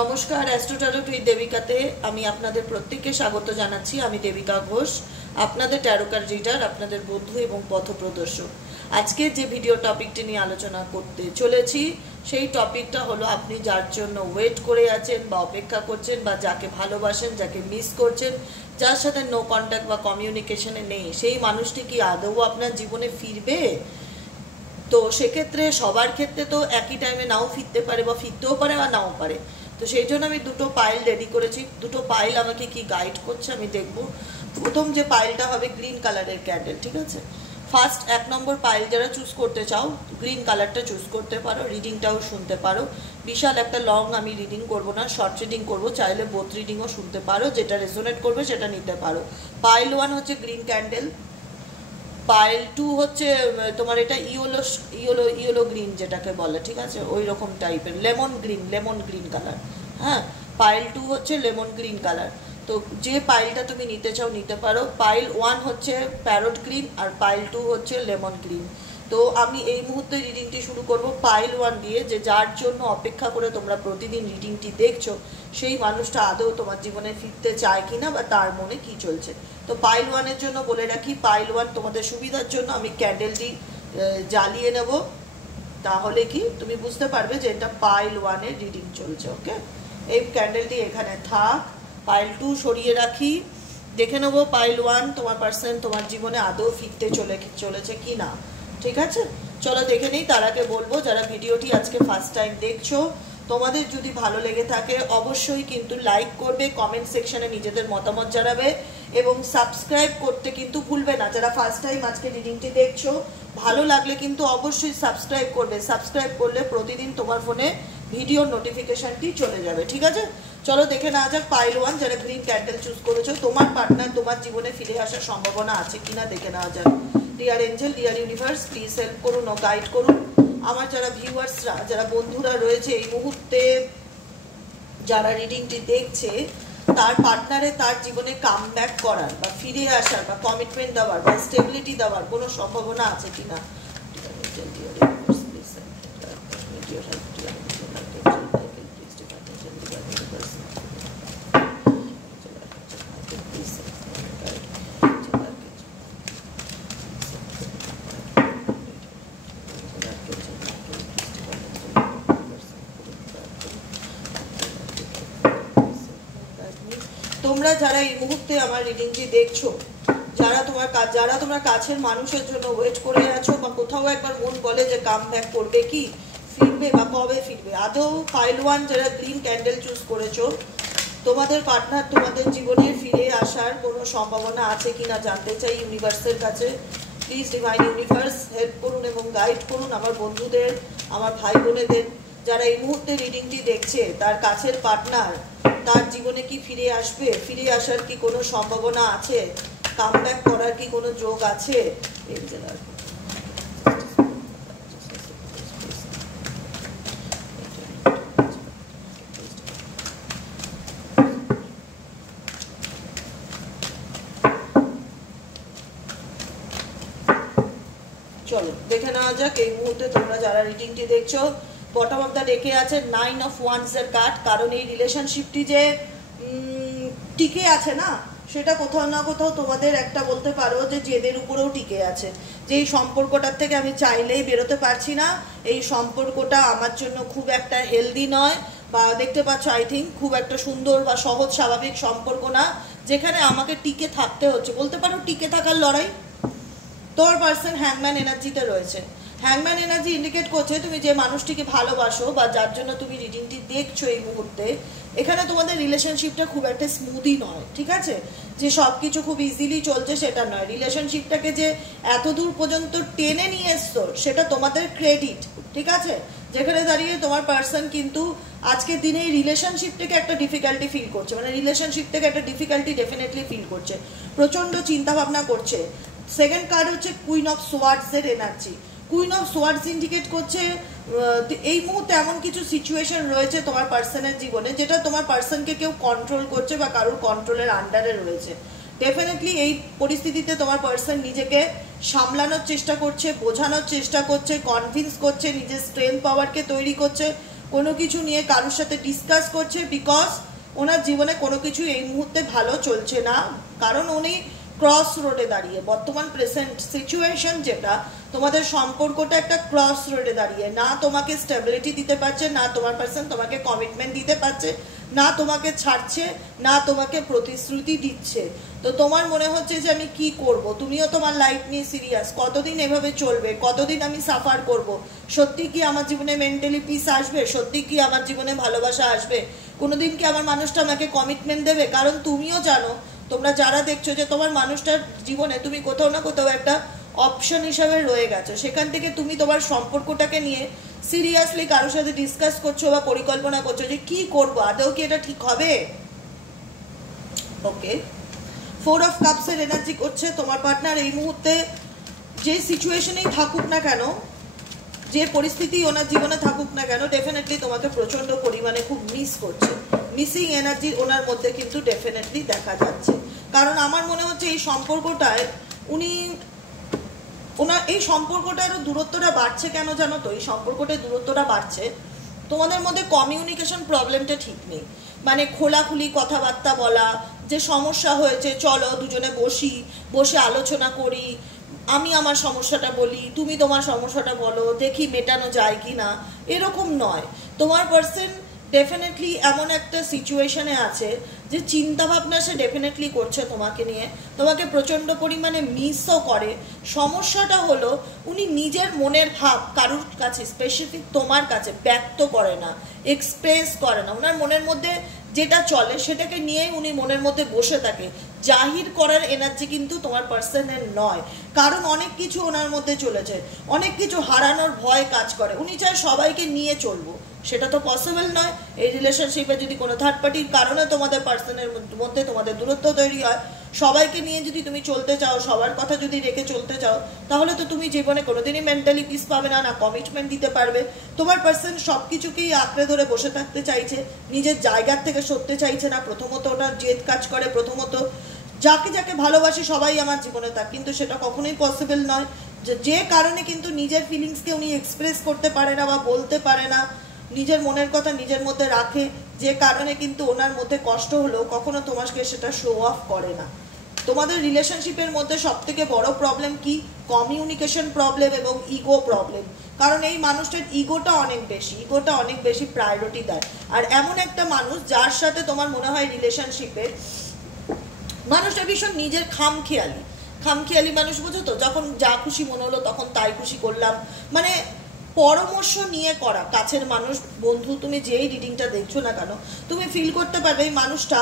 নমস্কার, অ্যাস্ট্রোট্যারোট উইথ দেবিকাতে আমি আপনাদের প্রত্যেককে স্বাগত জানাচ্ছি। আমি দেবিকা ঘোষ, আপনাদের ট্যারোকার রিডার, আপনাদের বন্ধু এবং পথপ্রদর্শক। আজকে যে ভিডিও টপিকটি নিয়ে আলোচনা করতে চলেছি সেই টপিকটা হলো আপনি যার জন্য ওয়েট করে আছেন বা অপেক্ষা করছেন বা যাকে ভালোবাসেন, যাকে মিস করছেন, যার সাথে নো কন্ট্যাক্ট বা কমিউনিকেশনে নেই, সেই মানুষটি কি আদৌ আপনার জীবনে ফিরবে? তো সেক্ষেত্রে সবার ক্ষেত্রে তো একই টাইমে নাও ফিরতে পারে বা ফিরতেও পারে বা নাও পারে। তো সেই জন্য আমি দুটো পাইল রেডি করেছি। দুটো পাইল আমাকে কি গাইড করছে আমি দেখব। প্রথম যে পাইলটা হবে গ্রিন কালারের ক্যান্ডেল, ঠিক আছে? ফার্স্ট 1 নম্বর পাইল যারা চুজ করতে চাও গ্রিন কালারটা চুজ করতে পারো, রিডিংটাও শুনতে পারো। বিশাল একটা লং আমি রিডিং করব না, শর্ট রিডিং করব, চাইলে বোথ রিডিংও শুনতে পারো, যেটা রেজোনেট করবে সেটা নিতে পারো। পাইল 1 হচ্ছে গ্রিন ক্যান্ডেল, পাইল 2 হচ্ছে তোমার এটা ইয়েলো গ্রিন যেটাকে বলে, ঠিক আছে? ওই রকম টাইপের লেমন গ্রিন কালার। হ্যাঁ, পাইল 2 হচ্ছে লেমন গ্রিন কালার। তো যে পাইলটা তুমি নিতে চাও নিতে পারো। পাইল 1 হচ্ছে প্যারট গ্রিন আর পাইল 2 হচ্ছে লেমন গ্রিন। তো আমি এই মুহূর্তে রিডিংটি শুরু করব পাইল 1 দিয়ে, যে যার জন্য অপেক্ষা করে তোমরা প্রতিদিন রিডিংটি দেখছো সেই মানুষটা আদৌ তোমার জীবনে ফিরতে চায় কিনা বা তার মনে কি চলছে। তো পাইল 1-এর জন্য বলে রাখি, পাইল 1 তোমাদের সুবিধার জন্য আমি ক্যান্ডেলটি জ্বালিয়ে নেব, তাহলে কি তুমি বুঝতে পারবে যে এটা পাইল 1-এর রিডিং চলছে। ওকে, এই ক্যান্ডেলটি এখানে থাক। পাইল 2 সরিয়ে রাখি, দেখে নেবো পাইল 1 তোমার পার্সন তোমার জীবনে আদৌ ফিরতে চলেছে কি না। ঠিক আছে, চলো দেখে নিই। তার আগে বলবো, যারা ভিডিওটি আজকে ফার্স্ট টাইম দেখছো, তোমাদের যদি ভালো লেগে থাকে অবশ্যই কিন্তু লাইক করবে, কমেন্ট সেকশনে নিজেদের মতামত জানাবে এবং সাবস্ক্রাইব করতে কিন্তু ভুলবে না। যারা ফার্স্ট টাইম আজকে রিডিংটি দেখছো, ভালো লাগলে কিন্তু অবশ্যই সাবস্ক্রাইব করবে। সাবস্ক্রাইব করলে প্রতিদিন তোমার ফোনে ভিডিওর নোটিফিকেশনটি চলে যাবে। ঠিক আছে, চলো দেখে নেওয়া যাক পাইল 1 যারা গ্রিন ক্যান্ডেল চুজ করেছো, তোমার পার্টনার তোমার জীবনে ফিরে আসার সম্ভাবনা আছে কিনা দেখে নেওয়া যাক। Dear angel, deer universe, please help করুন ও গাইড করুন। আমার যারা ভিউয়ার্সরা, যারা বন্ধুরা রয়েছে এই মুহূর্তে যারা রিডিংটি দেখছে, তার পার্টনারে তার জীবনে কাম ব্যাক করার বা ফিরে আসার বা কমিটমেন্ট দেওয়ার বা স্টেবিলিটি দেওয়ার কোনো সম্ভাবনা আছে কিনা। তোমরা যারা এই মুহূর্তে আমার রিডিংটি দেখছো, যারা তোমার কাছের মানুষের জন্য ওয়েট করে আছো বা কোথাও একবার মন বলে যে কাম ব্যাক করবে, কি ফিরবে বা কবে ফিরবে, আদৌ পাইল 1 যারা গ্রিন ক্যান্ডেল চুজ করেছো তোমাদের পার্টনার তোমাদের জীবনে ফিরে আসার কোনো সম্ভাবনা আছে কিনা জানতে চাই ইউনিভার্সের কাছে। প্লিজ ডিভাইন ইউনিভার্স হেল্প করুন এবং গাইড করুন আমার বন্ধুদের, আমার ভাই বোনেদের যারা এই মুহূর্তে রিডিংটি দেখছে, তার কাছের পার্টনার তার জীবনে কি ফিরে আসবে, ফিরে আসার কি কোনো সম্ভাবনা আছে, কাম ব্যাক করার কি কোনো যোগ আছে। চলো দেখে নেওয়া যাক এই মুহূর্তে তোমরা যারা রিডিংটি দেখছো। বটম অফ দ্য ডেকে আছে 9 অফ ওয়ান্স এর কার্ড। কারণ এই রিলেশনশিপটি যে টিকে আছে না, সেটা কোথাও না কোথাও তোমাদের একটা বলতে পারো যে জেদের উপরেও টিকে আছে, যে এই সম্পর্কটার থেকে আমি চাইলেই বেরোতে পারছি না, এই সম্পর্কটা আমার জন্য খুব একটা হেলদি নয়, বা দেখতে পাচ্ছ আই থিঙ্ক খুব একটা সুন্দর বা সহজ স্বাভাবিক সম্পর্ক না, যেখানে আমাকে টিকে থাকতে হচ্ছে। বলতে পারো টিকে থাকার লড়াই। তোর পার্সন হ্যাংম্যান এনার্জিতে রয়েছে। হ্যাংম্যান এনার্জি ইন্ডিকেট করছে তুমি যে মানুষটিকে ভালোবাসো বা যার জন্য তুমি রিডিংটি দেখছো এই মুহূর্তে, এখানে তোমাদের রিলেশনশিপটা খুব একটা স্মুদি নয়। ঠিক আছে, যে সব কিছু খুব ইজিলি চলছে সেটা নয়। রিলেশনশিপটাকে যে এত দূর পর্যন্ত টেনে নিয়ে এসছো সেটা তোমাদের ক্রেডিট। ঠিক আছে, যেখানে দাঁড়িয়ে তোমার পার্সন কিন্তু আজকের দিনে এই রিলেশনশিপটাকে একটা ডিফিকাল্টি ফিল করছে, মানে রিলেশনশিপটাকে একটা ডিফিকাল্টি ডেফিনেটলি ফিল করছে, প্রচণ্ড চিন্তা ভাবনা করছে। সেকেন্ড কার্ড হচ্ছে কুইন অফ সোয়ার্ডস এর energy. Queen of swords indicate করছে এই মুহূর্তে এমন কিছু সিচুয়েশন রয়েছে তোমার পার্সনের জীবনে যেটা তোমার পার্সনকে কেউ কন্ট্রোল করছে বা কারোর কন্ট্রোলের আন্ডারে রয়েছে। ডেফিনেটলি এই পরিস্থিতিতে তোমার পার্সন নিজেকে সামলানোর চেষ্টা করছে, বোঝানোর চেষ্টা করছে, কনভিন্স করছে, নিজের স্ট্রেংথ পাওয়ারকে তৈরি করছে, কোনো কিছু নিয়ে কারোর সাথে ডিসকাস করছে, বিকজ ওনার জীবনে কোনো কিছু এই মুহূর্তে ভালো চলছে না, কারণ উনি ক্রস রোডে দাঁড়িয়ে, বর্তমান প্রেজেন্ট সিচুয়েশন যেটা, তোমাদের সম্পর্কটা একটা ক্রস রোডে দাঁড়িয়ে, না তোমাকে স্টেবিলিটি দিতে পারছে, না তোমার পার্সন তোমাকে কমিটমেন্ট দিতে পারছে, না তোমাকে ছাড়ছে, না তোমাকে প্রতিশ্রুতি দিচ্ছে। তো তোমার মনে হচ্ছে যে আমি কি করব, তুমিও তোমার লাইফ নিয়ে সিরিয়াস, কতদিন এভাবে চলবে, কতদিন আমি সাফার করব, সত্যি কি আমার জীবনে মেন্টালি পিস আসবে, সত্যি কি আমার জীবনে ভালোবাসা আসবে, কোনোদিন কি আমার মানুষটা আমাকে কমিটমেন্ট দেবে? কারণ তুমিও জানো, তোমরা যারা দেখছো, যে তোমার মানুষটার জীবনে তুমি কোথাও না কোথাও একটা অপশন হিসাবে রয়ে গেছো, সেখান থেকে তুমি তোমার সম্পর্কটাকে নিয়ে সিরিয়াসলি কারোর সাথে ডিসকাস করছো বা পরিকল্পনা করছো যে কি করবো, আদৌ কি এটা ঠিক হবে। ওকে, 4 অফ কাপসের এনার্জি করছে তোমার পার্টনার এই মুহূর্তে যে সিচুয়েশনেই থাকুক না কেন, যে পরিস্থিতি ওনার জীবনে থাকুক না কেন, ডেফিনেটলি তোমাকে প্রচন্ড পরিমাণে খুব মিস করছে। মিসিং এনার্জি ওনার মধ্যে কিন্তু ডেফিনেটলি দেখা যাচ্ছে, কারণ আমার মনে হচ্ছে এই সম্পর্কটায় ওনার এই সম্পর্কটারও দূরত্বটা বাড়ছে। কেন জানো তো এই সম্পর্কটার দূরত্বটা বাড়ছে? তোমাদের মধ্যে কমিউনিকেশন প্রবলেমটা ঠিক নেই, মানে খোলাখুলি কথাবার্তা বলা, যে সমস্যা হয়েছে চলো দুজনে বসে আলোচনা করি, আমি আমার সমস্যাটা বলি, তুমি তোমার সমস্যাটা বলো, দেখি মেটানো যায় কি না, এরকম নয়। তোমার পার্সন ডেফিনেটলি এমন একটা সিচুয়েশনে আছে যে চিন্তা ভাবনা সে ডেফিনেটলি করছে তোমাকে নিয়ে, তোমাকে প্রচণ্ড পরিমাণে মিসও করে। সমস্যাটা হলো উনি নিজের মনের ভাব কারুর কাছে, স্পেসিফিক তোমার কাছে ব্যক্ত করে না, এক্সপ্রেস করে না। ওনার মনের মধ্যে যেটা চলে সেটাকে নিয়েই উনি মনের মধ্যে বসে থাকে। জাহির করার এনার্জি কিন্তু তোমার পার্সনের নয়, কারণ অনেক কিছু ওনার মধ্যে চলেছে, অনেক কিছু হারানোর ভয় কাজ করে। উনি চায় সবাইকে নিয়ে চলবো, সেটা তো পসিবল নয়। এই রিলেশনশিপে যদি কোনো থার্ড পার্টির কারণে তোমাদের পার্সনের মধ্যে তোমাদের দূরত্ব তৈরি হয়, সবাইকে নিয়ে যদি তুমি চলতে চাও, সবার কথা যদি রেখে চলতে চাও, তাহলে তো তুমি জীবনে কোনোদিনই মেন্টালি পিস পাবে না, না কমিটমেন্ট দিতে পারবে। তোমার পার্সন সব কিছুকেই আঁকড়ে ধরে বসে থাকতে চাইছে, নিজের জায়গার থেকে সরতে চাইছে না। প্রথমত ওনার জেদ কাজ করে, প্রথমত যাকে যাকে ভালোবাসি সবাই আমার জীবনে থাক, কিন্তু সেটা কখনোই পসিবল নয়। যে কারণে কিন্তু নিজের ফিলিংসকে উনি এক্সপ্রেস করতে পারে না বা বলতে পারে না, নিজের মনের কথা নিজের মধ্যে রাখে, যে কারণে কিন্তু ওনার মধ্যে কষ্ট হলেও কখনো তোমাকে সেটা শো অফ করে না। তোমাদের রিলেশনশিপের মধ্যে সব থেকে বড় প্রবলেম কি? কমিউনিকেশন প্রবলেম এবং ইগো প্রবলেম। কারণ এই মানুষটার ইগোটা অনেক বেশি প্রায়োরিটি দেয়। আর এমন একটা মানুষ যার সাথে তোমার মনে হয় রিলেশনশিপে মানুষটা ভীষণ নিজের খামখেয়ালি মানুষ, বুঝো তো, যখন যা খুশি মনে হলো তখন তাই খুশি করলাম, মানে পরামর্শ নিয়ে করা। কাছের মানুষ, বন্ধু, তুমি যেই রিডিংটা দেখছো না কেন, তুমি ফিল করতে পারবে এই মানুষটা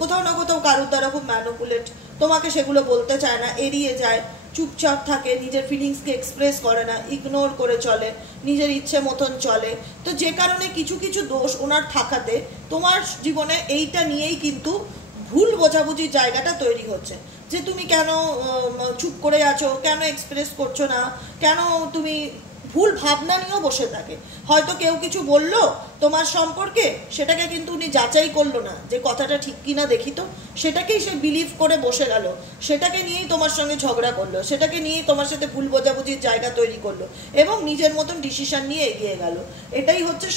কোথাও না কোথাও কারোর দ্বারা খুব ম্যানিপুলেট, তোমাকে সেগুলো বলতে চায় না, এড়িয়ে যায়, চুপচাপ থাকে, নিজের ফিলিংসকে এক্সপ্রেস করে না, ইগনোর করে চলে, নিজের ইচ্ছে মতন চলে। তো যে কারণে কিছু কিছু দোষ ওনার থাকাতে তোমার জীবনে এইটা নিয়েই কিন্তু ভুল বোঝাবুঝির জায়গাটা তৈরি হচ্ছে, যে তুমি কেন চুপ করে আছো, কেন এক্সপ্রেস করছো না, কেন তুমি ভুল ভাবনা নিয়েও বসে থাকে। হয়তো কেউ কিছু বললো তোমার সম্পর্কে, সেটাকে কিন্তু উনি যাচাই করলো না যে কথাটা ঠিক কিনা দেখি তো, সেটাকেই সে বিলিভ করে বসে গেল, সেটাকে নিয়েই তোমার সঙ্গে ঝগড়া করলো, সেটাকে নিয়েই তোমার সাথে ভুল বোঝাবুঝির জায়গা তৈরি করলো এবং নিজের মতন ডিসিশন নিয়ে এগিয়ে গেল। এটাই হচ্ছে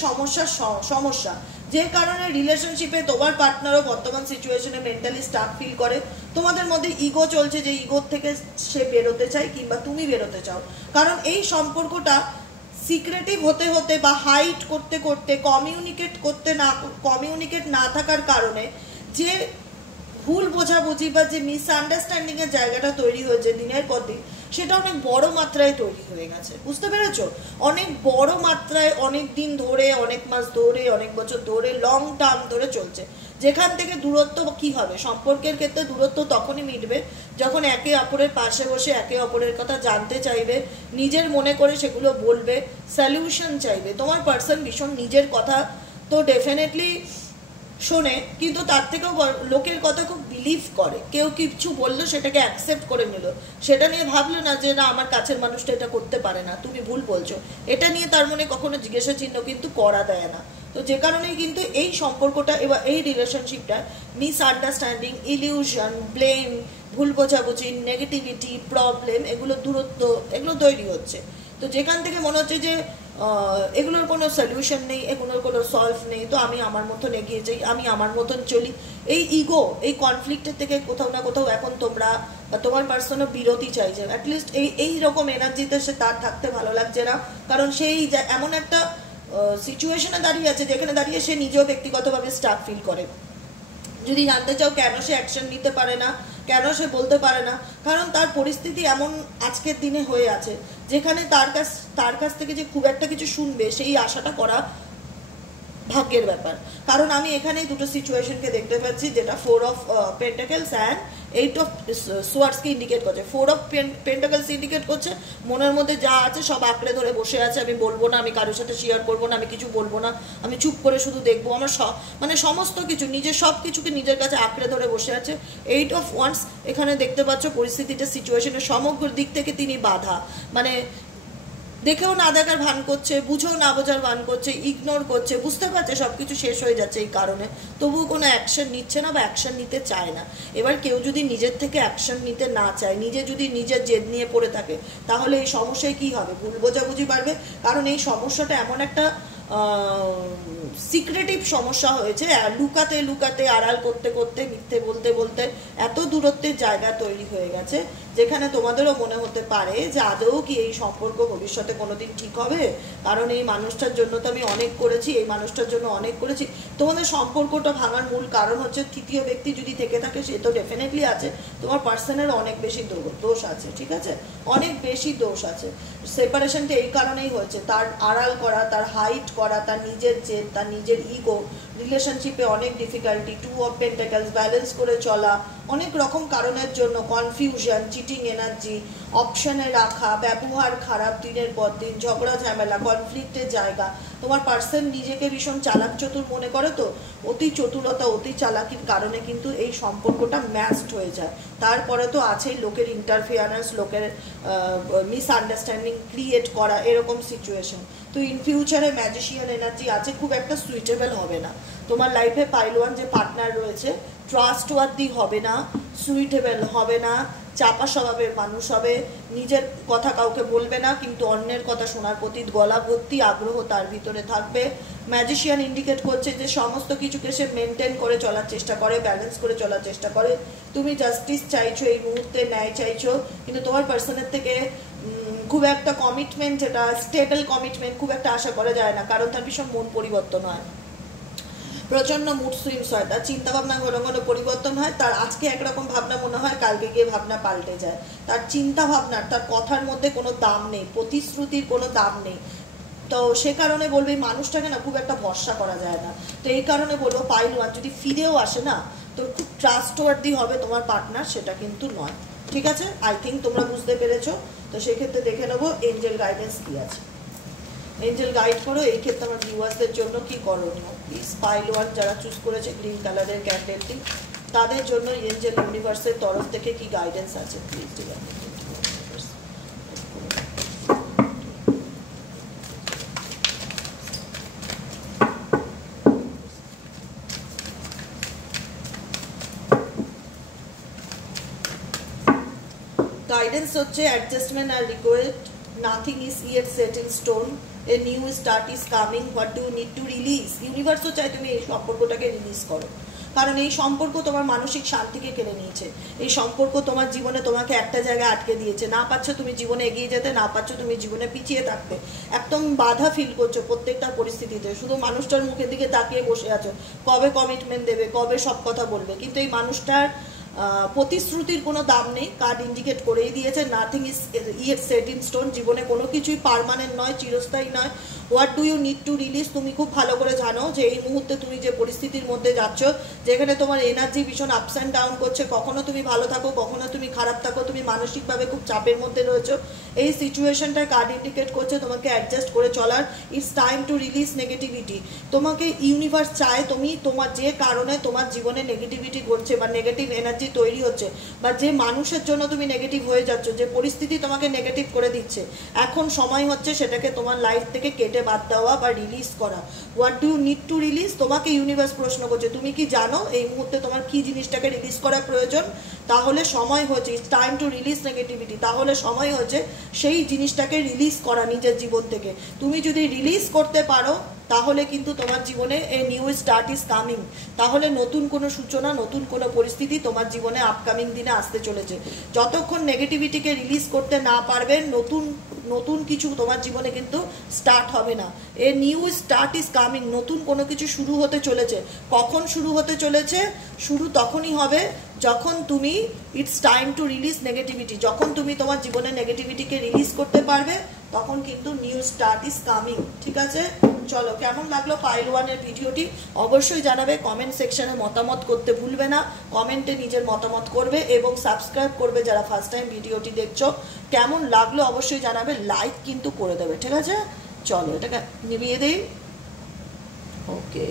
সমস্যা, যে কারণে রিলেশনশিপে তোমার পার্টনারও বর্তমান সিচুয়েশনে মেন্টালি স্টাক ফিল করে। তোমাদের মধ্যে ইগো চলছে, যে ইগোর থেকে সে বেরোতে চায় কিংবা তুমি বেরোতে চাও। কারণ এই সম্পর্কটা সিক্রেটিভ হতে হতে বা হাইড করতে করতে, কমিউনিকেট না থাকার কারণে যে ভুল বোঝাবুঝি বা যে মিসআন্ডারস্ট্যান্ডিং এর জায়গাটা তৈরি হয়েছে দিনের পর দিন, সেটা অনেক বড় মাত্রায় তৈরি হয়ে গেছে। বুঝতে পেরেছো? অনেক বড় মাত্রায়, অনেক দিন ধরে, অনেক মাস ধরে, অনেক বছর ধরে, লং টার্ম ধরে চলছে। যেখান থেকে দূরত্ব কি হবে? সম্পর্কের ক্ষেত্রে দূরত্ব তখনই মিটবে যখন একে অপরের পাশে বসে একে অপরের কথা জানতে চাইবে, নিজের মনে করে সেগুলো বলবে, সলিউশন চাইবে। তোমার পার্সন ভীষণ নিজের কথা তো ডেফিনেটলি শোনে, কিন্তু তার থেকেও লোকের কথা খুব বিলিভ করে। কেউ কিছু বললো সেটাকে অ্যাকসেপ্ট করে নিল, সেটা নিয়ে ভাবলো না যে না আমার কাছের মানুষটা এটা করতে পারে না, তুমি ভুল বলছো, এটা নিয়ে তার মনে কখনো জিজ্ঞাসা চিহ্ন কিন্তু করা দেয় না। তো যে কারণেই কিন্তু এই সম্পর্কটা এবার এই রিলেশনশিপটা মিসআন্ডারস্ট্যান্ডিং, ইলিউশন, ব্লেম, ভুল বোঝাবুঝি, নেগেটিভিটি, প্রবলেম, এগুলো দূরত্ব, এগুলো তৈরি হচ্ছে। তো যেখান থেকে মনে হচ্ছে যে এগুলোর কোনো সলিউশন নেই, এগুলোর কোনো সলভ নেই, তো আমি আমার মতন এগিয়ে যাই, আমি আমার মতন চলি। এই ইগো, এই কনফ্লিক্টের থেকে কোথাও না কোথাও এখন তোমরা বা তোমার পার্সনও বিরতি চাইছে। অ্যাটলিস্ট এই রকম এনার্জিতে সে তার থাকতে ভালো লাগছে না, কারণ সেই এমন একটা সিচুয়েশনে দাঁড়িয়ে আছে যেখানে দাঁড়িয়ে সে নিজেও ব্যক্তিগতভাবে স্টাক ফিল করে। যদি জানতে চাও কেন সে অ্যাকশন নিতে পারে না, কেন সে বলতে পারে না, কারণ তার পরিস্থিতি এমন আজকের দিনে হয়ে আছে যেখানে তার কাছ থেকে যে খুব একটা কিছু শুনবে সেই আশাটা করা ভাগ্যের ব্যাপার। কারণ আমি এখানেই দুটো সিচুয়েশনকে দেখতে পাচ্ছি, যেটা 4 অফ পেন্টাকেলস অ্যান্ড 8 অফ সোয়ার্ডসকে ইন্ডিকেট করছে। 4 অফ পেন্টাকেলস ইন্ডিকেট করছে মনের মধ্যে যা আছে সব আঁকড়ে ধরে বসে আছে, আমি বলবো না, আমি কারোর সাথে শেয়ার করবো না, আমি কিছু বলবো না, আমি চুপ করে শুধু দেখবো, আমার মানে সমস্ত কিছু নিজের সব কিছুকে নিজের কাছে আঁকড়ে ধরে বসে আছে। 8 অফ ওয়ান্স এখানে দেখতে পাচ্ছ পরিস্থিতিটা, সিচুয়েশনের সমগ্র দিক থেকে তিনি বাধা, মানে দেখেও না দেখার ভান করছে, বুঝেও না বোঝার ভান করছে, ইগনোর করছে, বুঝতে পারছে সব কিছু শেষ হয়ে যাচ্ছে এই কারণে, তবুও কোনো অ্যাকশন নিচ্ছে না বা অ্যাকশন নিতে চায় না। এবার কেউ যদি নিজের থেকে অ্যাকশন নিতে না চায়, নিজে যদি নিজের জেদ নিয়ে পড়ে থাকে, তাহলে এই সমস্যায় কী হবে? ভুল বোঝাবুঝি বাড়বে। কারণ এই সমস্যাটা এমন একটা সিক্রেটিভ সমস্যা হয়েছে, লুকাতে লুকাতে, আড়াল করতে করতে, মিথ্যে বলতে বলতে এত দূরত্বের জায়গা তৈরি হয়ে গেছে যেখানে তোমাদেরও মনে হতে পারে যে আদৌ কি এই সম্পর্ক ভবিষ্যতে কোনোদিন ঠিক হবে। কারণ এই মানুষটার জন্য তো আমি অনেক করেছি, এই মানুষটার জন্য অনেক করেছি। তোমাদের সম্পর্কটা ভাঙার মূল কারণ হচ্ছে তৃতীয় ব্যক্তি যদি থেকে থাকে, সে তো ডেফিনেটলি আছে, তোমার পার্সনের অনেক বেশি দোষ আছে, ঠিক আছে, অনেক বেশি দোষ আছে। সেপারেশনটা এই কারণেই হয়েছে, তার আড়াল করা, তার হাইট করা, তার নিজের জেদ, তার নিজের ইগো, রিলেশনশিপে অনেক ডিফিকাল্টি, 2 অফ পেন্টাকেলস, ব্যালেন্স করে চলা, অনেক রকম কারণের জন্য কনফিউশন, চিটিং এনার্জি, অপশনে রাখা, ব্যবহার খারাপ দিনের পর দিন, ঝগড়া ঝামেলা, কনফ্লিক্টের জায়গা। তোমার পার্সন নিজেকে ভীষণ চালাক চতুর মনে করে, তো অতি চতুরতা, অতি চালাকির কারণে কিন্তু এই সম্পর্কটা ম্যাচড হয়ে যায়। তারপরে তো আছেই লোকের ইন্টারফিয়ারেন্স, লোকের মিসআন্ডারস্ট্যান্ডিং ক্রিয়েট করা, এরকম সিচুয়েশন। তো ইন ফিউচারে ম্যাজিশিয়ান এনার্জি আছে, খুব একটা সুইটেবল হবে না তোমার লাইফে। পাইলওয়ান যে পার্টনার রয়েছে ট্রাস্টওয়ার্দি হবে না, সুইটেবল হবে না, চাপা স্বভাবের মানুষ হবে, নিজের কথা কাউকে বলবে না, কিন্তু অন্যের কথা শোনার প্রতি গলা ভর্তি আগ্রহ তার ভিতরে থাকবে। ম্যাজিশিয়ান ইন্ডিকেট করছে যে সমস্ত কিছুকে সে মেনটেন করে চলার চেষ্টা করে, ব্যালেন্স করে চলার চেষ্টা করে। তুমি জাস্টিস চাইছো এই মুহূর্তে, ন্যায় চাইছো, কিন্তু তোমার পার্সনের থেকে খুব একটা কমিটমেন্ট, যেটা স্টেবল কমিটমেন্ট, খুব একটা আশা করা যায় না, কারণ তার ভীষণ মন পরিবর্তন হয়, প্রচন্ড মুড সুইংস হয়, তার চিন্তা ভাবনা ঘন ঘন পরিবর্তন হয়, তার আজকে একরকম ভাবনা মনে হয় কালকে গিয়ে ভাবনা পাল্টে যায়, তার চিন্তা ভাবনার, তার কথার মধ্যে কোনো দাম নেই, প্রতিশ্রুতির কোনো দাম নেই। তো সে কারণে বলবে এই মানুষটাকে না খুব একটা ভরসা করা যায় না। তো এই কারণে বলবো পাইলওয়ান যদি ফিরেও আসে না, তো খুব ট্রাস্টওয়ার্দি হবে তোমার পার্টনার, সেটা কিন্তু নয়, ঠিক আছে? আই থিঙ্ক তোমরা বুঝতে পেরেছো। তো সেক্ষেত্রে দেখে নেবো এঞ্জেল গাইডেন্স কী আছে। এঞ্জেল গাইড করো এই ক্ষেত্রে আমার ভিউয়ার্সদের জন্য কি করণীয়। প্লিজ পাইলওয়ান যারা চুজ করেছে গ্রিন কালারের ক্যান্ডেলটি, তাদের জন্য এঞ্জেল ইউনিভার্সের তরফ থেকে কি গাইডেন্স আছে প্লিজ দিবেন। গাইডেন্স হচ্ছে অ্যাডজাস্টমেন্ট আর request, nothing is yet set in stone, a new start is coming, what do need to release. ইউনিভার্সও চাই তুমি এই সম্পর্কটাকে রিলিজ করো, কারণ এই সম্পর্ক তোমার মানসিক শান্তিকে কেড়ে নিয়েছে। এই সম্পর্ক তোমার জীবনে তোমাকে একটা জায়গায় আটকে দিয়েছে, না পাচ্ছ তুমি জীবনে এগিয়ে যেতে, না পাচ্ছ তুমি জীবনে পিছিয়ে থাকতে, একদম বাধা ফিল করছো প্রত্যেকটা পরিস্থিতিতে, শুধু মানুষটার মুখের দিকে তাকিয়ে বসে আছো, কবে কমিটমেন্ট দেবে, কবে সব কথা বলবে, কিন্তু এই মানুষটার প্রতিশ্রুতির কোনো দাম নেই। কার্ড ইন্ডিকেট করেই দিয়েছে nothing is yet set in stone, জীবনে কোনো কিছুই পার্মানেন্ট নয়, চিরস্থায়ী নয়। What do you need to release, তুমি খুব ভালো করে জানো যে এই মুহূর্তে তুমি যে পরিস্থিতির মধ্যে যাচ্ছ, যেখানে তোমার এনার্জি ভীষণ আপস অ্যান্ড ডাউন করছে, কখনো তুমি ভালো থাকো, কখনো তুমি খারাপ থাকো, তুমি মানসিকভাবে খুব চাপের মধ্যে রয়েছো, এই সিচুয়েশনটায় কার্ড ইন্ডিকেট করছে তোমাকে অ্যাডজাস্ট করে চলার। It's time to release negativity. তোমাকে ইউনিভার্স চায় তুমি তোমার যে কারণে তোমার জীবনে নেগেটিভিটি ঘটছে বা নেগেটিভ এনার্জি তৈরি হচ্ছে, বা যে মানুষের জন্য তুমি নেগেটিভ হয়ে যাচ্ছ, যে পরিস্থিতি তোমাকে নেগেটিভ করে দিচ্ছে, এখন সময় হচ্ছে সেটাকে তোমার লাইফ থেকে কেটে কেটে বাদ দেওয়া বা রিলিজ করা। What do you need to release? তোমাকে ইউনিভার্স প্রশ্ন করছে, তুমি কি জানো এই মুহূর্তে তোমার কি জিনিসটাকে রিলিজ করা প্রয়োজন? তাহলে সময় হচ্ছে, it's time to release negativity. তাহলে সময় হচ্ছে সেই জিনিসটাকে রিলিজ করা নিজের জীবন থেকে। তুমি যদি রিলিজ করতে পারো তাহলে কিন্তু তোমার জীবনে এ নিউ স্টার্ট ইজ কামিং। তাহলে নতুন কোনো সূচনা, নতুন কোনো পরিস্থিতি তোমার জীবনে আপকামিং দিনে আসতে চলেছে। যতক্ষণ নেগেটিভিটিকে রিলিজ করতে না পারবেন, নতুন কিছু তোমার জীবনে কিন্তু স্টার্ট হবে না। এ নিউ স্টার্ট ইজ কামিং, নতুন কোনো কিছু শুরু হতে চলেছে। কখন শুরু হতে চলেছে? শুরু তখনই হবে যখন তুমি, it's time to release negativity, যখন তুমি তোমার জীবনে নেগেটিভিটিকে রিলিজ করতে পারবে তখন কিন্তু নিউ স্টার্ট ইজ কামিং। ঠিক আছে, চলো কেমন লাগলো পাইল 1 এর ভিডিওটি অবশ্যই জানাবে, কমেন্ট সেকশনে মতামত করতে ভুলবে না, কমেন্টে নিজের মতামত করবে এবং সাবস্ক্রাইব করবে যারা ফার্স্ট টাইম ভিডিওটি দেখছো। কেমন লাগলো অবশ্যই জানাবে, লাইক কিন্তু করে দেবে। ঠিক আছে, চলো এটাকে নিভিয়ে দিই। ওকে,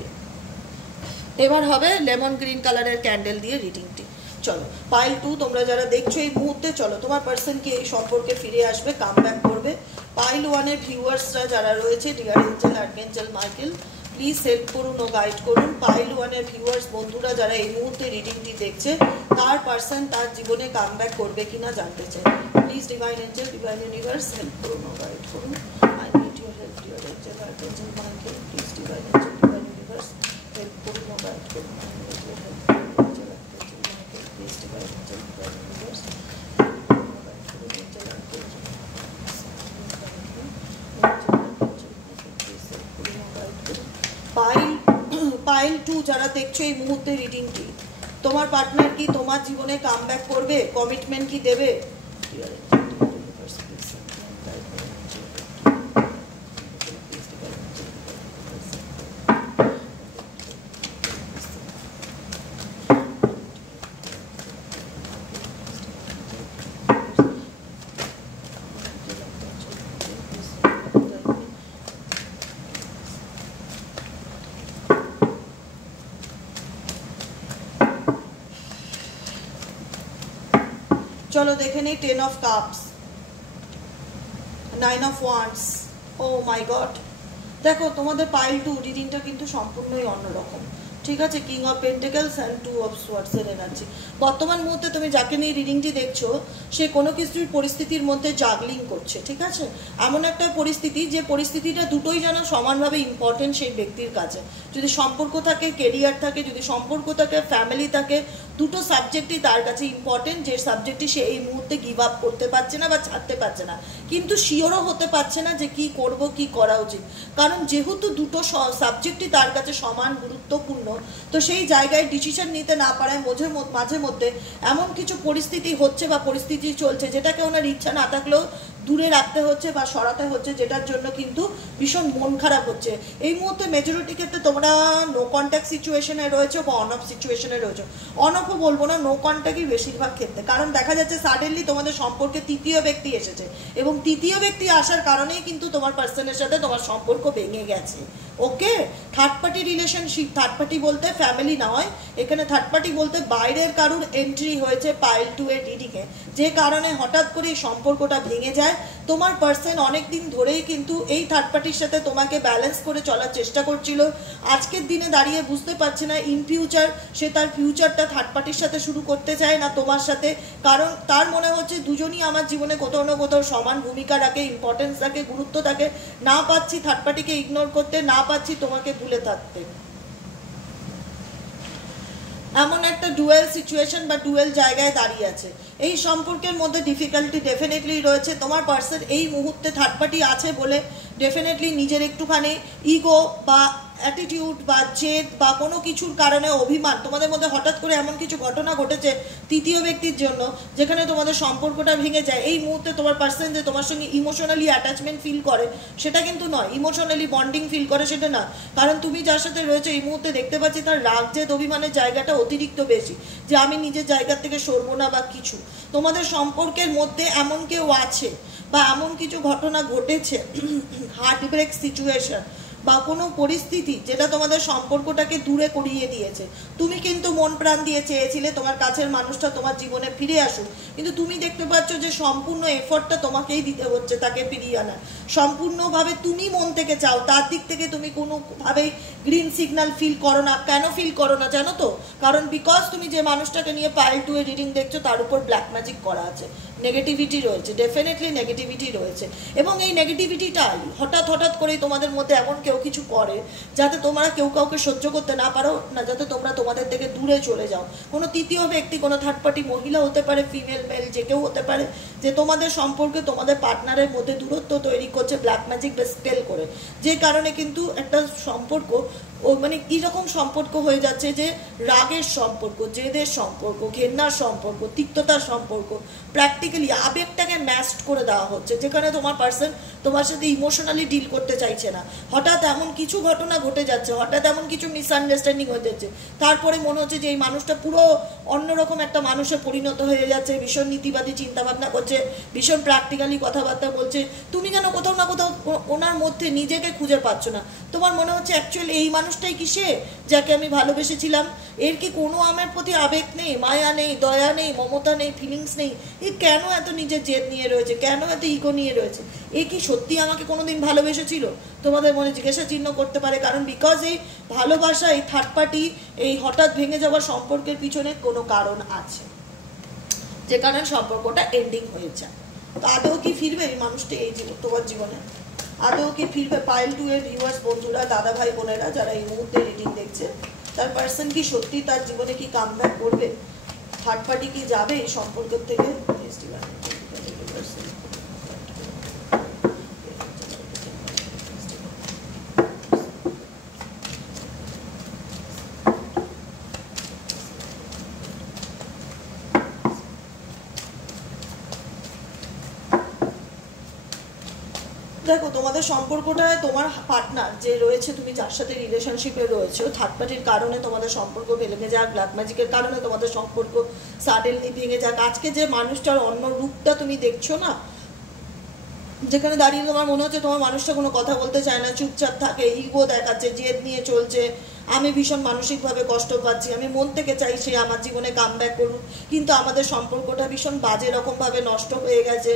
এবার হবে লেমন গ্রিন কালারের ক্যান্ডেল দিয়ে রিডিংটি। চলো পাইল 2 তোমরা যারা দেখছো এই মুহূর্তে, চলো তোমার পার্সন কি এই সম্পর্কে ফিরে আসবে, কাম ব্যাক করবে? পাইল 1 এর ভিউয়ার্সরা যারা রয়েছে, dear angel, archangel Michael, please help করুন ও গাইড করুন। পাইল 1 এর ভিউয়ার্স বন্ধুরা যারা এই মুহূর্তে রিডিংটি দেখছে, তার পার্সন তার জীবনে কাম ব্যাক করবে কিনা জানতে চাই। Please divine angel, divine universe help করুন ও গাইড করুন। I need your help, dear angel, archangel Michael, please divine angel, divine universe help করুন ও গাইড করুন। I need your help, angel, archangel Michael, please divine angel, divine universe pile 2 যারা দেখছো এই মুহূর্তে রিডিংটি, তোমার পার্টনার কি তোমার জীবনে কাম ব্যাক করবে, কমিটমেন্ট কি দেবে? চলো দেখে নেই 10 of cups, 9 of wands. Oh my God, দেখো তোমাদের পাইল 2 রিডিংটা কিন্তু সম্পূর্ণই অন্যরকম। ঠিক আছে, king of pentacles and 2 of সোয়ার্ডসের এনার্জি। বর্তমান মুহূর্তে তুমি যাকে নিয়ে রিডিংটি দেখছো সে কোনো কিছুর পরিস্থিতির মধ্যে জাগলিং করছে। ঠিক আছে, এমন একটা পরিস্থিতি যে পরিস্থিতিটা দুটোই যেন সমানভাবে ইম্পর্টেন্ট সেই ব্যক্তির কাছে। যদি সম্পর্ক থাকে, কেরিয়ার থাকে, যদি সম্পর্ক থাকে, ফ্যামিলি থাকে, দুটো সাবজেক্টই তার কাছে ইম্পর্টেন্ট, যে সাবজেক্টটি সে এই মুহূর্তে গিভ আপ করতে পারছে না বা ছাড়তে পারছে না, কিন্তু শিওরও হতে পারছে না যে কি করব, কি করা উচিত। কারণ যেহেতু দুটো সাবজেক্টই তার কাছে সমান গুরুত্বপূর্ণ, তো সেই জায়গায় ডিসিশন নিতে না পারায় মাঝে মধ্যে এমন কিছু পরিস্থিতি হচ্ছে বা পরিস্থিতি চলছে যেটাকে ওনার ইচ্ছা না থাকলেও দূরে রাখতে হচ্ছে বা সরাতে হচ্ছে, যেটার জন্য কিন্তু ভীষণ মন খারাপ হচ্ছে। এই মুহূর্তে মেজরিটি ক্ষেত্রে তোমরা নো কন্ট্যাক্ট সিচুয়েশনে রয়েছে বা অন অফ সিচুয়েশনে রয়েছে। অন অফও বলবো না, নো কন্ট্যাক্টই বেশিরভাগ ক্ষেত্রে। কারণ দেখা যাচ্ছে সাডেনলি তোমাদের সম্পর্কে তৃতীয় ব্যক্তি এসেছে এবং তৃতীয় ব্যক্তি আসার কারণেই কিন্তু তোমার পার্সনের সাথে তোমার সম্পর্ক ভেঙে গেছে। Okay, third party relationship, third party বলতে ফ্যামিলি নয়, এখানে থার্ড পার্টি বলতে বাইরের কারুর এন্ট্রি হয়েছে পাইল 2 এর রিডিংয়ে, যে কারণে হঠাৎ করে সম্পর্কটা ভেঙে যায়। তোমার পার্সন অনেকদিন ধরেই কিন্তু এই থার্ড পার্টির সাথে তোমাকে ব্যালেন্স করে চলার চেষ্টা করছিল। আজকের দিনে দাঁড়িয়ে বুঝতে পারছে না ইন ফিউচার সে তার ফিউচারটা থার্ড পার্টির সাথে শুরু করতে চায় না তোমার সাথে। কারণ তার মনে হচ্ছে দুজনই আমার জীবনে কোথাও না কোথাও সমান ভূমিকা রাখে, ইম্পর্টেন্স থাকে, গুরুত্ব থাকে। না পাচ্ছি থার্ড পার্টিকে ইগনোর করতে, না পাচ্ছি তোমাকে ভুলে থাকতে। এমন একটা ডুয়েল সিচুয়েশন বা ডুয়েল জায়গায় দাঁড়িয়ে আছে। এই সম্পর্কের মধ্যে ডিফিকাল্টি ডেফিনেটলি রয়েছে। তোমার পার্সন এই মুহূর্তে থার্ড পার্টি আছে বলে ডেফিনেটলি নিজের একটুখানি ইগো বা অ্যাটিটিউড বা জেদ বা কোনো কিছুর কারণে অভিমান, তোমাদের মধ্যে হঠাৎ করে এমন কিছু ঘটনা ঘটেছে তৃতীয় ব্যক্তির জন্য যেখানে তোমাদের সম্পর্কটা ভেঙে যায়। এই মুহূর্তে তোমার পার্সন যে তোমার সঙ্গে ইমোশনালি অ্যাটাচমেন্ট ফিল করে সেটা কিন্তু নয়, ইমোশনালি বন্ডিং ফিল করে সেটা না। কারণ তুমি যার সাথে রয়েছে এই মুহূর্তে দেখতে পাচ্ছি তার রাগ জেদ অভিমানের জায়গাটা অতিরিক্ত বেশি, যে আমি নিজের জায়গা থেকে সরবো না বা কিছু। তোমাদের সম্পর্কের মধ্যে এমন কেউ আছে বা এমন কিছু ঘটনা ঘটেছে, হার্ট ব্রেক সিচুয়েশন বা কোনো পরিস্থিতি যেটা তোমাদের সম্পর্কটাকে দূরে করিয়ে দিয়েছে। তুমি কিন্তু মন প্রাণ দিয়ে চেয়েছিলে তোমার কাছের মানুষটা তোমার জীবনে ফিরে আসুক, কিন্তু তুমি দেখতে পাচ্ছ যে সম্পূর্ণ এফর্টটা তোমাকেই দিতে হচ্ছে তাকে ফিরিয়ে আনার। সম্পূর্ণভাবে তুমি মন থেকে চাও, তার দিক থেকে তুমি কোনোভাবেই গ্রিন সিগন্যাল ফিল করো না। কেন ফিল করো না জানো তো? কারণ বিকজ তুমি যে মানুষটাকে নিয়ে পাইল 2 এর রিডিং দেখছো তার উপর ব্ল্যাক ম্যাজিক করা আছে, নেগেটিভিটি রয়েছে, ডেফিনেটলি নেগেটিভিটি রয়েছে। এবং এই নেগেটিভিটিটাই হঠাৎ করেই তোমাদের মধ্যে এমন কেউ কিছু করে যাতে তোমরা কেউ কাউকে সহ্য করতে না পারো, না যাতে তোমরা তোমাদের থেকে দূরে চলে যাও। কোনো তৃতীয় ব্যক্তি, কোনো থার্ড পার্টি, মহিলা হতে পারে, ফিমেল মেল যে কেউ হতে পারে, যে তোমাদের সম্পর্কে তোমাদের পার্টনারের মধ্যে দূরত্ব তৈরি করছে ব্ল্যাক ম্যাজিক বা স্পেল করে। যে কারণে কিন্তু একটা সম্পর্ক ও মানে কীরকম সম্পর্ক হয়ে যাচ্ছে, যে রাগের সম্পর্ক, জেদের সম্পর্ক, ঘেন্নার সম্পর্ক, তিক্ততার সম্পর্ক, প্র্যাকটিক্যালি আবেগটাকে ম্যাস্ট করে দেওয়া হচ্ছে, যেখানে তোমার পার্সন তোমার সাথে ইমোশনালি ডিল করতে চাইছে না। হঠাৎ এমন কিছু ঘটনা ঘটে যাচ্ছে, হঠাৎ এমন কিছু মিসআন্ডারস্ট্যান্ডিং হয়ে যাচ্ছে, তারপরে মনে হচ্ছে যে এই মানুষটা পুরো অন্যরকম একটা মানুষে পরিণত হয়ে যাচ্ছে, ভীষণ নীতিবাদী চিন্তাভাবনা করছে, ভীষণ প্র্যাকটিক্যালি কথাবার্তা বলছে। তুমি কেন কোথাও না কোথাও ওনার মধ্যে নিজেকে খুঁজে পাচ্ছ না। তোমার মনে হচ্ছে অ্যাকচুয়ালি এই মানুষটাই কি সে যাকে আমি ভালোবেসেছিলাম? এর কি কোনো আমার প্রতি আবেগ নেই, মায়া নেই, দয়া নেই, মমতা নেই, ফিলিংস নেই? এ কেন এত নিজের জেদ নিয়ে রয়েছে, কেন এত ইগো নিয়ে রয়েছে? এ কি সত্যি আমাকে কোনোদিন ভালোবেসেছিল? তোমাদের মনে জিজ্ঞাসা চিহ্ন করতে পারে, কারণ বিকজ এই ভালোবাসা, এই থার্ড পার্টি, এই হঠাৎ ভেঙে যাওয়ার সম্পর্কের পিছনে কোনো কারণ আছে, যে কারণে সম্পর্কটা এন্ডিং হয়ে যায়। তো আদৌ কি ফিরবে এই মানুষটা এই তোমার জীবনে? আদৌ কি ফিরবে? পাইল 2 এর ভিউয়ার্স বন্ধুরা, দাদা ভাই বোনেরা যারা এই মুহূর্তে রিডিং দেখছে, তার পার্সন কি সত্যি তার জীবনে কি কামব্যাক করবে? থার্ড পার্টি কি যাবে এই সম্পর্কের থেকে? দেখো, তোমাদের সম্পর্কটায় তোমার পার্টনার যে রয়েছে, তুমি যার সাথে রিলেশনশিপে রয়েছে, থার্ড পার্টির কারণে তোমাদের সম্পর্ক ভেঙে যাক, ব্ল্যাক ম্যাজিকের কারণে তোমাদের সম্পর্ক সাডেনলি ভেঙে যাক, আজকে যে মানুষটার অন্য রূপটা তুমি দেখছো না, যেখানে দাঁড়িয়ে তোমার মনে হচ্ছে তোমার মানুষটা কোনো কথা বলতে চায় না, চুপচাপ থাকে, ইগো দেখাচ্ছে, জেদ নিয়ে চলছে, আমি ভীষণ মানসিকভাবে কষ্ট পাচ্ছি, আমি মন থেকে চাই সে আমার জীবনে কামব্যাক করুক, কিন্তু আমাদের সম্পর্কটা ভীষণ বাজে রকমভাবে নষ্ট হয়ে গেছে,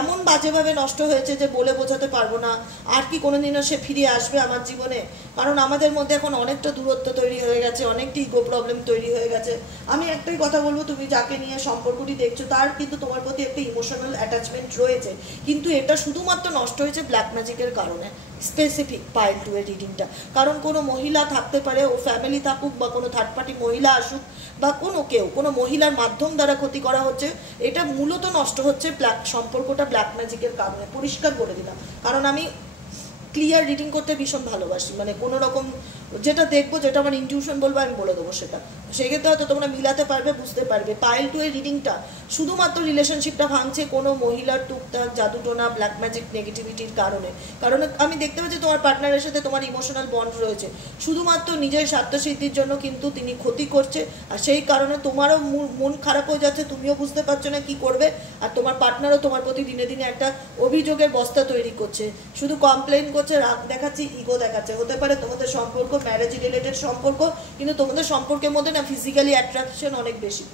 এমন বাজেভাবে নষ্ট হয়েছে যে বলে বোঝাতে পারবো না। আর কি কোনোদিনও সে ফিরে আসবে আমার জীবনে? কারণ আমাদের মধ্যে এখন অনেকটা দূরত্ব তৈরি হয়ে গেছে, অনেকটা ইগো প্রবলেম তৈরি হয়ে গেছে। আমি একটাই কথা বলবো, তুমি যাকে নিয়ে সম্পর্কটি দেখছো তার কিন্তু তোমার প্রতি একটা ইমোশনাল অ্যাটাচমেন্ট রয়েছে, কিন্তু এটা শুধুমাত্র নষ্ট হয়েছে ব্ল্যাক ম্যাজিকের কারণে। স্পেসিফিক পাইল 2 এর রিডিংটা, কারণ কোনো মহিলা থাকতে পারে, ও ফ্যামিলি থাকুক বা কোনো থার্ড পার্টি মহিলা আসুক বা কোনো মহিলার মাধ্যম দ্বারা ক্ষতি করা হচ্ছে, এটা মূলত নষ্ট হচ্ছে সম্পর্কটা ব্ল্যাক ম্যাজিকের কারণে। পরিষ্কার করে দিলাম, কারণ আমি ক্লিয়ার রিডিং করতে ভীষণ ভালোবাসি, মানে কোনো রকম যেটা দেখবো, যেটা আমার ইনটিউশন বলবো আমি বলে দেবো সেটা, সেক্ষেত্রে হয়তো তোমরা মিলাতে পারবে, বুঝতে পারবে। পাইল 2 এর রিডিংটা শুধুমাত্র রিলেশনশিপটা ভাঙছে কোনো মহিলার টুকটাক জাদুটোনা, ব্ল্যাক ম্যাজিক, নেগেটিভিটির কারণে। কারণ আমি দেখতে পাচ্ছি তোমার পার্টনারের সাথে তোমার ইমোশনাল বন্ড রয়েছে, শুধুমাত্র নিজের স্বার্থসিদ্ধির জন্য কিন্তু তিনি ক্ষতি করছে, আর সেই কারণে তোমারও মন খারাপ হয়ে যাচ্ছে, তুমিও বুঝতে পারছো না কি করবে, আর তোমার পার্টনারও তোমার প্রতি দিনে দিনে একটা অভিযোগের বস্তা তৈরি করছে, শুধু কমপ্লেন করছে, রাগ দেখাচ্ছে, ইগো দেখাচ্ছে। হতে পারে তোমাদের সম্পর্ক ম্যারেজ রিলেটেড সম্পর্ক, কিন্তু তোমাদের সম্পর্কের মধ্যে না ফিজিক্যালি অ্যাট্রাকশন অনেক বেশি,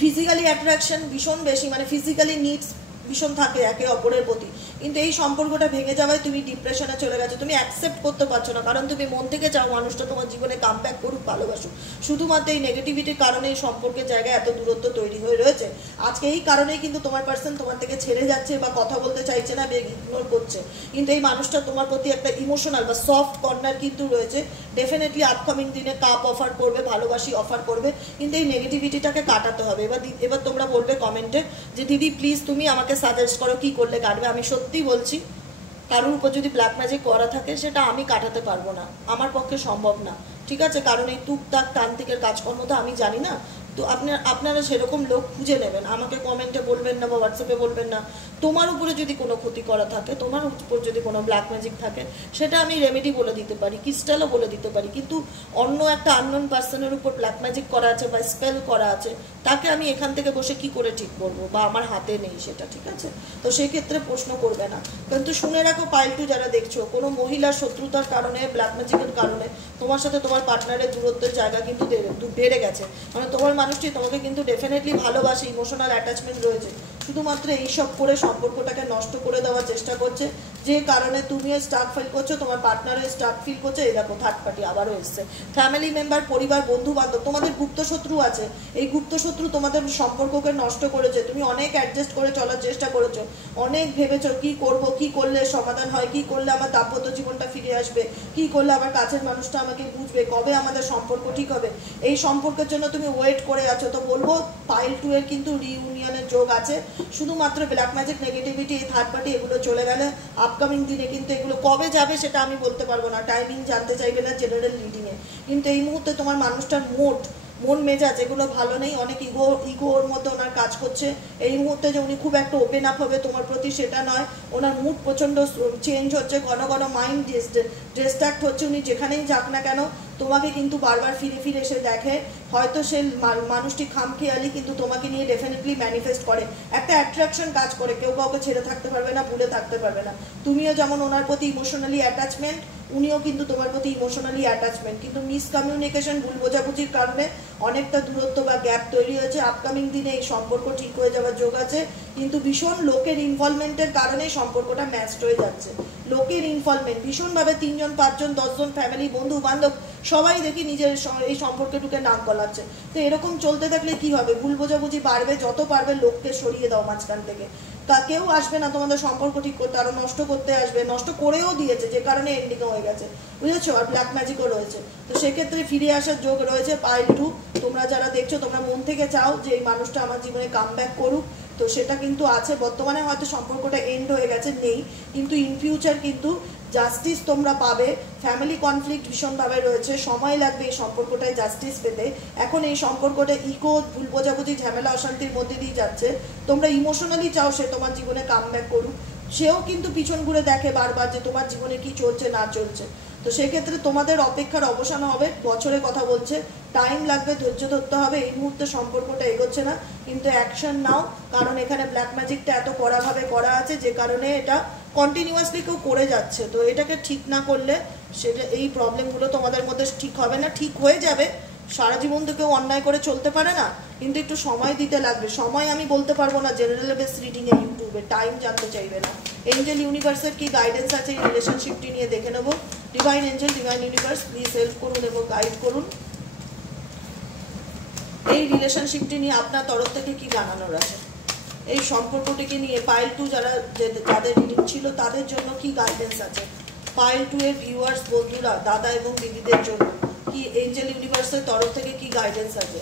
ফিজিক্যালি অ্যাট্রাকশন ভীষণ বেশি, মানে ফিজিক্যালি নিডস ভীষণ থাকে একে অপরের প্রতি, কিন্তু এই সম্পর্কটা ভেঙে যাওয়ায় তুমি ডিপ্রেশনে চলে গেছো, তুমি অ্যাকসেপ্ট করতে পারছো না, কারণ তুমি মন থেকে চাও মানুষটা তোমার জীবনে কামব্যাক করুক, ভালোবাসুক। শুধুমাত্র এই নেগেটিভিটির কারণে এই সম্পর্কের জায়গায় এত দূরত্ব তৈরি হয়ে রয়েছে। আজকে এই কারণেই কিন্তু তোমার পার্সন তোমার থেকে ছেড়ে যাচ্ছে বা কথা বলতে চাইছে না, ইগনোর করছে, কিন্তু এই মানুষটা তোমার প্রতি একটা ইমোশনাল বা সফট কর্নার কিন্তু রয়েছে। ডেফিনেটলি আপকামিং দিনে কাপ অফার করবে, ভালোবাসি অফার করবে, কিন্তু এই নেগেটিভিটিটাকে কাটাতে হবে। এবার তোমরা বলবে কমেন্টে যে দিদি প্লিজ তুমি আমাকে সাজেস্ট করো কি করলে কাটবে। আমি সত্যি বলছি, কারোর উপর যদি ব্ল্যাক ম্যাজিক করা থাকে সেটা আমি কাটাতে পারবো না, আমার পক্ষে সম্ভব না, ঠিক আছে? কারণ এই টুকটাক তান্ত্রিকের কাজকর্ম তো আমি জানি না, তো আপনারা সেরকম লোক খুঁজে নেবেন, আমাকে কমেন্টে বলবেন না বা হোয়াটসঅ্যাপে বলবেন না। তোমার উপরে যদি কোনো ক্ষতি করা থাকে, তোমার উপর যদি কোনো ব্ল্যাক ম্যাজিক থাকে, সেটা আমি রেমেডি বলে দিতে পারি, ক্রিস্টালও বলে দিতে পারি, কিন্তু অন্য একটা আননোন পার্সনের উপর ব্ল্যাক ম্যাজিক করা আছে বা স্পেল করা আছে, তাকে আমি এখান থেকে বসে কি করে ঠিক করবো, বা আমার হাতে নেই সেটা, ঠিক আছে? তো সেই ক্ষেত্রে প্রশ্ন করবে না। কিন্তু শুনে রাখো পাইল 2 যারা দেখছো, কোনো মহিলার শত্রুতার কারণে, ব্ল্যাক ম্যাজিকের কারণে তোমার সাথে তোমার পার্টনারের দূরত্বের জায়গা কিন্তু বেড়ে গেছে। মানে তোমার মানুষটি তোমাকে কিন্তু ডেফিনেটলি ভালোবাসে, ইমোশনাল অ্যাটাচমেন্ট রয়েছে, শুধুমাত্র এইসব করে সম্পর্কটাকে নষ্ট করে দেওয়ার চেষ্টা করছে, যে কারণে তুমিও স্টাক ফিল করছো, তোমার পার্টনারও স্টাক ফিল করছে। এই দেখো থার্ড পার্টি আবারও এসছে, ফ্যামিলি মেম্বার, পরিবার, বন্ধু বান্ধব, তোমাদের গুপ্ত শত্রু আছে। এই গুপ্ত শত্রু তোমাদের সম্পর্ককে নষ্ট করেছে। তুমি অনেক অ্যাডজাস্ট করে চলার চেষ্টা করেছো, অনেক ভেবেছো কি করব, কি করলে সমাধান হয়, কি করলে আমার দাম্পত্য জীবনটা ফিরে আসবে, কি করলে আমার কাছের মানুষটা আমাকে বুঝবে, কবে আমাদের সম্পর্ক ঠিক হবে। এই সম্পর্কের জন্য তুমি ওয়েট করে আছো। তো বলবো পাইল 2 এর কিন্তু রিইউনিয়নের যোগ আছে। শুধুমাত্র ব্ল্যাক ম্যাজিক, নেগেটিভিটি, এই থার্ড পার্টি এগুলো চলে গেলে আপকামিং দিনে কিন্তু এগুলো কবে যাবে সেটা আমি বলতে পারবো না, টাইমিং জানতে চাইবে না জেনারেল রিডিংয়ে। কিন্তু এই মুহূর্তে তোমার মানুষটার মন মেজাজ এগুলো ভালো নেই, অনেক ইগোর মধ্যে ওনার কাজ করছে। এই মুহূর্তে যে উনি খুব একটা ওপেন আপ হবে তোমার প্রতি সেটা নয়, ওনার মুড প্রচণ্ড চেঞ্জ হচ্ছে, ঘন ঘন মাইন্ড ডিস্ট্র্যাক্ট হচ্ছে। উনি যেখানেই যাক না কেন তোমাকে কিন্তু বারবার ফিরে ফিরে এসে দেখে। হয়তো সে মানুষটি খামখেয়ালি, কিন্তু তোমাকে নিয়ে ডেফিনেটলি ম্যানিফেস্ট করে, একটা অ্যাট্রাকশন কাজ করে। কেউ কাউকে ছেড়ে থাকতে পারবে না, ভুলে থাকতে পারবে না। তুমিও যেমন ওনার প্রতি ইমোশনালি অ্যাটাচমেন্ট, উনিও কিন্তু তোমার প্রতি ইমোশনালি অ্যাটাচমেন্ট, কিন্তু মিসকমিউনিকেশন, ভুল বোঝাবুঝির কারণে অনেকটা দূরত্ব বা গ্যাপ তৈরি হয়েছে। আপকামিং দিনে এই সম্পর্ক ঠিক হয়ে যাওয়ার যোগ আছে, কিন্তু ভীষণ লোকের ইনভলভমেন্টের কারণে সম্পর্কটা ম্যাচড হয়ে যাচ্ছে। লোকের ইনভলভমেন্ট ভীষণভাবে, 3 জন 5 জন 10 জন ফ্যামিলি, বন্ধু বান্ধব সবাই দেখি নিজের এই সম্পর্কে ঢুকে নাক গলাচ্ছে। তো এরকম চলতে থাকলে কি হবে? ভুল বোঝাবুঝি বাড়বে, যত পারবে লোককে সরিয়ে দাও মাঝখান থেকে। তা কেউ আসবে না তোমাদের সম্পর্ক ঠিক করতে, আরো নষ্ট করতে আসবে, নষ্ট করেও দিয়েছে, যে কারণে এন্ডিং হয়ে গেছে, বুঝেছো? আর ব্ল্যাক ম্যাজিকও রয়েছে। তো সেক্ষেত্রে ফিরে আসার যোগ রয়েছে পাইল 2। তোমরা যারা দেখছো, তোমরা মন থেকে চাও যে এই মানুষটা আমার জীবনে কাম ব্যাক করুক, তো সেটা কিন্তু আছে। বর্তমানে হয়তো সম্পর্কটা এন্ড হয়ে গেছে, নেই, কিন্তু ইন ফিউচার কিন্তু জাস্টিস তোমরা পাবে। ফ্যামিলি কনফ্লিক্ট ভীষণভাবে রয়েছে, সময় লাগবে এই সম্পর্কটায় জাস্টিস পেতে। এখন এই সম্পর্কটা ইগো, ভুল বোঝাবুঝি, ঝামেলা, অশান্তির মধ্যে দিয়ে যাচ্ছে। তোমরা ইমোশনালি চাও সে তোমার জীবনে কাম ব্যাক করুক, সেও কিন্তু পিছন ঘুরে দেখে বারবার যে তোমার জীবনে কি চলছে না চলছে। তো সেক্ষেত্রে তোমাদের অপেক্ষার অবসান হবে, বছরের কথা বলছে, টাইম লাগবে, ধৈর্য ধরতে হবে। এই মুহূর্তে সম্পর্কটা এগোচ্ছে না, কিন্তু অ্যাকশন নাও, কারণ এখানে ব্ল্যাক ম্যাজিকটা এত কড়াভাবে করা আছে, যে কারণে এটা কন্টিনিউয়াসলি কেউ করে যাচ্ছে। তো এটাকে ঠিক না করলে সেটা, এই প্রবলেমগুলো তোমাদের মধ্যে ঠিক হবে না। ঠিক হয়ে যাবে, সারা জীবন তো কেউ অন্যায় করে চলতে পারে না, কিন্তু একটু সময় দিতে লাগবে। সময় আমি বলতে পারবো না, জেনারেল বেস রিডিংয়ে ইউটিউবে টাইম জানতে চাইবে না। এঞ্জেল ইউনিভার্সের কি গাইডেন্স আছে এই রিলেশনশিপটি নিয়ে দেখে নেবো। Divine angel, divine universe, please help করুন এবং গাইড করুন। এই রিলেশনশিপটি নিয়ে আপনার তরফ থেকে কি জানানোর আছে, এই সম্পর্কটিকে নিয়ে পাইল 2 যাদের রিডিং ছিল তাদের জন্য কি গাইডেন্স আছে, পাইল 2 এর ভিউয়ার্স বন্ধুরা, দাদা এবং দিদিদের জন্য কি এঞ্জেল ইউনিভার্সের তরফ থেকে কি গাইডেন্স আছে।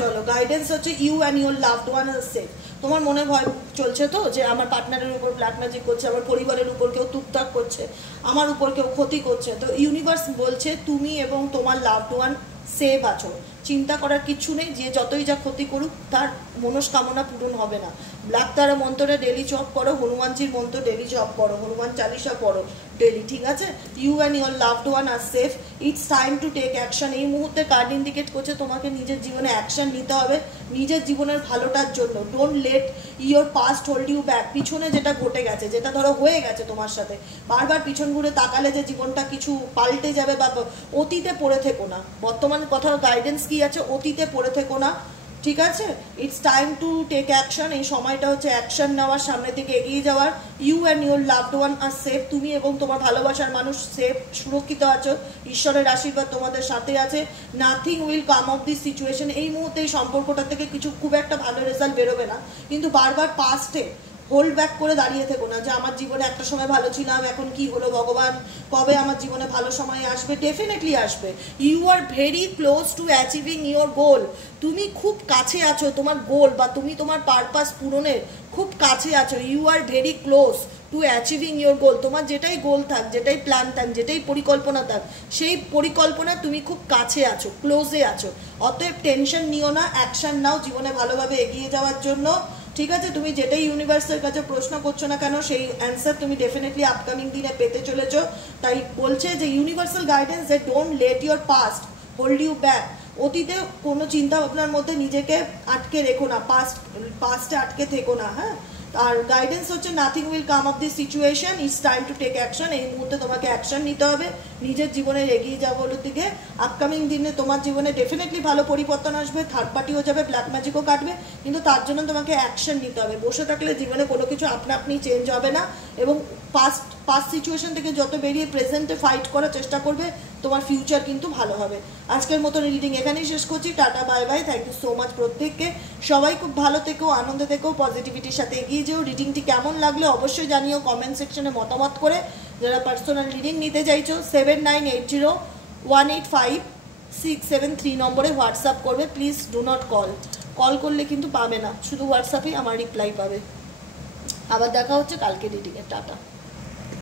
চলো, গাইডেন্স হচ্ছে you and your loved one are safe. তোমার মনে ভয় চলছে তো যে আমার পার্টনারের উপর ব্ল্যাক ম্যাজিক করছে, আমার পরিবারের উপর কেউ টুকটাক করছে, আমার উপর কেউ ক্ষতি করছে। তো ইউনিভার্স বলছে তুমি এবং তোমার লাভড ওয়ান সেভ আছো, চিন্তা করার কিছু নেই। যে যতই যা ক্ষতি করুক তার মনস্কামনা পূরণ হবে না। ব্ল্যাক তারা মন্ত্রে ডেলি জপ করো, হনুমানজির মন্ত্র ডেলি জপ করো, হনুমান চালিশা পড়ো ডেলি, ঠিক আছে? You and your loved one are safe, it's time to take action. এই মুহূর্তে কার্ড ইন্ডিকেট করছে তোমাকে নিজের জীবনে অ্যাকশন নিতে হবে, নিজের জীবনের ভালোটার জন্য। Don't let your past hold you back. পিছনে যেটা ঘটে গেছে, যেটা ধরো হয়ে গেছে তোমার সাথে, বারবার পিছন ঘুরে তাকালে যে জীবনটা কিছু পাল্টে যাবে, বা অতীতে পড়ে থেকো না। বর্তমান কথা গাইডেন্স কি আছে, অতীতে পড়ে থেকো না, ঠিক আছে? It's time to take action. এই সময়টা হচ্ছে অ্যাকশন নেওয়ার, সামনে থেকে এগিয়ে যাওয়ার। You and your loved one are safe, তুমি এবং তোমার ভালোবাসার মানুষ সেফ, সুরক্ষিত আছো, ঈশ্বরের আশীর্বাদ তোমাদের সাথে আছে। Nothing will come of this situation. এই মুহূর্তে এই সম্পর্কটা থেকে কিছু খুব একটা ভালো রেজাল্ট বেরোবে না, কিন্তু বারবার পাস্টে হোল্ড ব্যাক করে দাঁড়িয়ে থেকো না যে আমার জীবনে একটা সময় ভালো ছিলাম, এখন কি হলো ভগবান, কবে আমার জীবনে ভালো সময় আসবে। ডেফিনেটলি আসবে। You are very close to achieving your goal. তুমি খুব কাছে আছো তোমার গোল বা তুমি তোমার পারপাস পূরণের খুব কাছে আছো। You are very close to achieving your goal. তোমার যেটাই গোল থাক, যেটাই প্ল্যান থাক, যেটাই পরিকল্পনা থাক, সেই পরিকল্পনা তুমি খুব কাছে আছো, ক্লোজে আছো। অতএব টেনশন নিও না, অ্যাকশন নাও জীবনে ভালোভাবে এগিয়ে যাওয়ার জন্য। ঠিক আছে, তুমি যেটাই ইউনিভার্সের কাছে প্রশ্ন করছো না কেন, সেই অ্যান্সার তুমি ডেফিনেটলি আপকামিং দিনে পেতে চলেছো। তাই বলছে যে ইউনিভার্সাল গাইডেন্স যে don't let your past hold you back. অতীতে কোনো চিন্তা ভাবনার মধ্যে নিজেকে আটকে রেখো না, পাস্টে আটকে থেকো না। হ্যাঁ, আর গাইডেন্স হচ্ছে nothing will come of this situation, it's time to take action. এই মুহূর্তে তোমাকে অ্যাকশন নিতে হবে নিজের জীবনের এগিয়ে যাওয়ার দিকে। আপকামিং দিনে তোমার জীবনে ডেফিনেটলি ভালো পরিবর্তন আসবে, থার্ড পার্টিও যাবে, ব্ল্যাক ম্যাজিকও কাটবে, কিন্তু তার জন্য তোমাকে অ্যাকশন নিতে হবে। বসে থাকলে জীবনে কোনো কিছু আপনা আপনি চেঞ্জ হবে না। এবং পাস্ট সিচুয়েশন থেকে যত বেরিয়ে প্রেজেন্টে ফাইট করার চেষ্টা করবে, তোমার ফিউচার কিন্তু ভালো হবে। আজকের মতন রিডিং এখানেই শেষ করছি। Tata, bye bye, thank you so much প্রত্যেককে। সবাই খুব ভালো থেকো, আনন্দে থেকো, পজিটিভিটির সাথে এগিয়ে যেও। রিডিংটি কেমন লাগলো অবশ্যই জানিও কমেন্ট সেকশনে মতামত করে। যারা পার্সোনাল রিডিং নিতে চাইছো 7980185673 নম্বরে হোয়াটসঅ্যাপ করবে। প্লিজ ডু নট কল করলে কিন্তু পাবে না, শুধু হোয়াটসঅ্যাপেই আমার রিপ্লাই পাবে। আবার দেখা হচ্ছে কালকে রিডিংয়ে। টাটা।